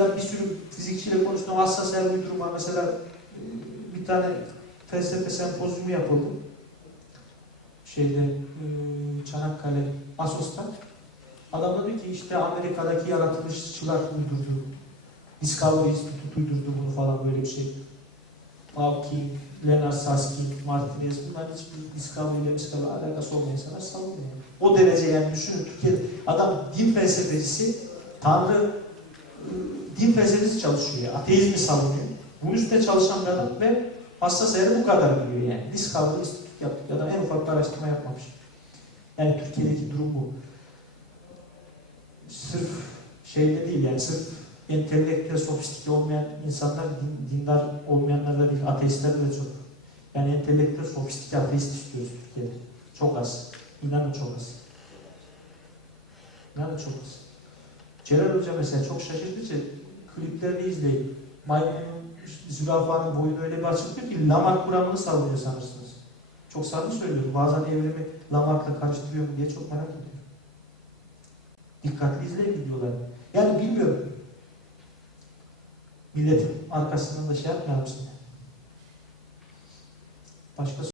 mesela bir sürü fizikçiyle konuştum. Hassas el uydurma mesela e, bir tane felsefe sempozyumu yapıldı. Şeyde e, Çanakkale Asos'ta. Adam da diyor ki işte Amerika'daki yaratılışçılar uydurdu. Discovery Institute uydurdu bunu falan böyle bir şey. Hawking, Leonard Susskind, Martinez bunlar hiçbir Discovery ile Discovery alakası olmayan insanlar savunuyor. O derece yani düşünün Türkiye'de adam din felsefecisi, Tanrı ıı, din felsefesi çalışıyor. ya, Ateizmi savunuyor. Bunun üstüne çalışan bir adam ve hassas yeri bu kadar biliyor yani. Discovery Institute yaptık. Adam en ufak bir araştırma yapmamış. Yani Türkiye'deki durum bu. Sırf şeyde değil yani sırf entelektüel, sofistike olmayan insanlar, din, dindar olmayanlar da değil, ateistler de çok. Yani entelektüel, sofistike ateist istiyoruz Türkiye'de. Çok az. İnanın çok az. İnanın çok az. Celal Hoca mesela çok şaşırtıcı. Kliplerini izleyin. Maymunun, zürafanın boyunu öyle bir açıklıyor ki Lamarck kuramını savunuyor sanırsınız. Çok samimi söylüyorum. Bazen evrimi Lamarck'la karıştırıyor mu diye çok merak ediyorum. Dikkatli izleyin videoları. Yani bilmiyorum. Milletin arkasından da şey yapmayalım. Başka